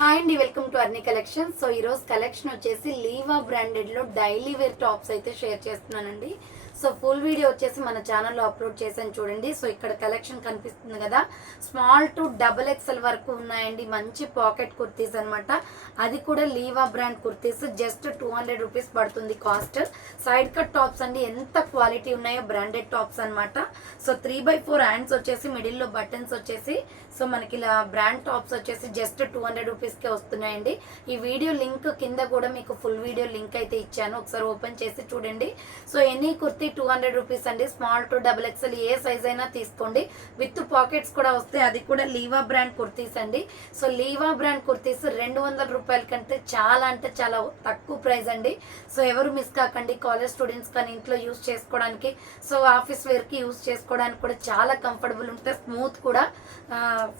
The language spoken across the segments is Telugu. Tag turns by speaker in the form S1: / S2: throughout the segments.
S1: హాయ్ అండి welcome to Arni collection so ఈరోజు కలెక్షన్ వచ్చేసి లీవా బ్రాండెడ్లో డైలీ వేర్ టాప్స్ అయితే షేర్ చేస్తున్నానండి. సో ఫుల్ వీడియో వచ్చేసి మన ఛానల్లో అప్లోడ్ చేశాను చూడండి. సో ఇక్కడ కలెక్షన్ కనిపిస్తుంది కదా. స్మాల్ టు డబుల్ ఎక్స్ఎల్ వరకు ఉన్నాయండి. మంచి పాకెట్ కుర్తీస్ అనమాట అది కూడా Liva brand kurtis. Just two hundred rupees పడుతుంది కాస్ట్ సైడ్ కట్ టాప్స్ అండి. ఎంత క్వాలిటీ ఉన్నాయో బ్రాండెడ్ టాప్స్ అనమాట so three by four hands వచ్చేసి మిడిల్లో బటన్స్ వచ్చేసి సో మనకి ఇలా బ్రాండ్ టాప్స్ వచ్చేసి జస్ట్ టూ హండ్రెడ్ రూపీస్కే వస్తున్నాయండి. ఈ వీడియో లింక్ కింద కూడా మీకు ఫుల్ వీడియో లింక్ అయితే ఇచ్చాను. ఒకసారి ఓపెన్ చేసి చూడండి. So any kurti two hundred rupees అండి. స్మాల్ టు డబుల్ ఎక్స్ఎల్ ఏ సైజ్ అయినా తీసుకోండి. విత్ పాకెట్స్ కూడా వస్తాయి అది కూడా లీవా బ్రాండ్ కుర్తీస్ అండి. సో లీవా బ్రాండ్ కుర్తీస్ రెండు వందల రూపాయల కంటే చాలా అంటే చాలా తక్కువ ప్రైస్ అండి. సో ఎవరు మిస్ కాకండి. కాలేజ్ స్టూడెంట్స్ కానీ ఇంట్లో యూస్ చేసుకోవడానికి సో ఆఫీస్ వేర్కి యూస్ చేసుకోవడానికి కూడా చాలా కంఫర్టబుల్ ఉంటుంది స్మూత్ కూడా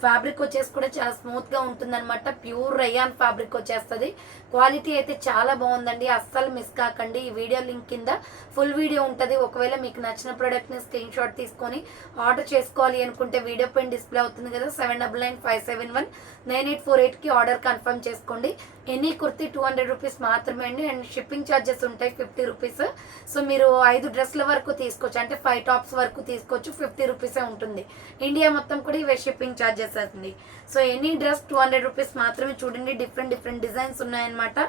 S1: ఫ్యాబ్రిక్ వచ్చేసి కూడా చాలా స్మూత్గా ఉంటుందన్నమాట. ప్యూర్ రయాన్ ఫ్యాబ్రిక్ వచ్చేస్తుంది. క్వాలిటీ అయితే చాలా బాగుందండి. అస్సలు మిస్ కాకండి. ఈ వీడియో లింక్ కింద ఫుల్ వీడియో ఉంటుంది. ఒకవేళ మీకు నచ్చిన ప్రోడక్ట్ని స్క్రీన్ షాట్ తీసుకొని ఆర్డర్ చేసుకోవాలి అనుకుంటే వీడియో పైన డిస్ప్లే అవుతుంది కదా seven double nine five seven one nine eight four ఎయిట్కి ఆర్డర్ కన్ఫర్మ్ చేసుకోండి. Any kurti two hundred rupees మాత్రమే అండి. అండ్ షిప్పింగ్ ఛార్జెస్ ఉంటాయి ఫిఫ్టీ రూపీస్ సో మీరు ఐదు డ్రెస్ల వరకు తీసుకోవచ్చు. అంటే ఫైవ్ టాప్స్ వరకు తీసుకోవచ్చు. ఫిఫ్టీ రూపీసే ఉంటుంది. ఇండియా మొత్తం కూడా ఇవే షిప్పింగ్ ఛార్జెస్ అవుతుంది so any dress two hundred rupees మాత్రమే చూడండి. డిఫరెంట్ డిఫరెంట్ డిజైన్స్ ఉన్నాయన్నమాట.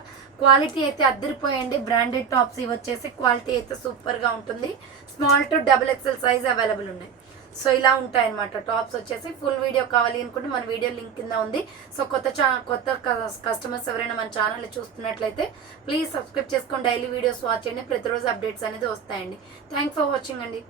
S1: క్వాలిటీ అయితే అద్దరిపోయండి. బ్రాండెడ్ టాప్స్ ఇవి వచ్చేసి క్వాలిటీ అయితే సూపర్గా ఉంటుంది. Small to double XL size available ఉన్నాయి. సో ఇలా ఉంటాయన్నమాట. టాప్స్ వచ్చేసి ఫుల్ వీడియో కావాలి అనుకుంటే మన వీడియో లింక్ కింద ఉంది. సో కొత్త చా కొత్త కస్టమర్స్ ఎవరైనా మన ఛానల్ చూస్తున్నట్లయితే ప్లీజ్ సబ్స్క్రైబ్ చేసుకొని డైలీ వీడియోస్ వాచ్ చేయండి. ప్రతిరోజు అప్డేట్స్ అనేది వస్తాయండి. థ్యాంక్ ఫర్ వాచింగ్ అండి.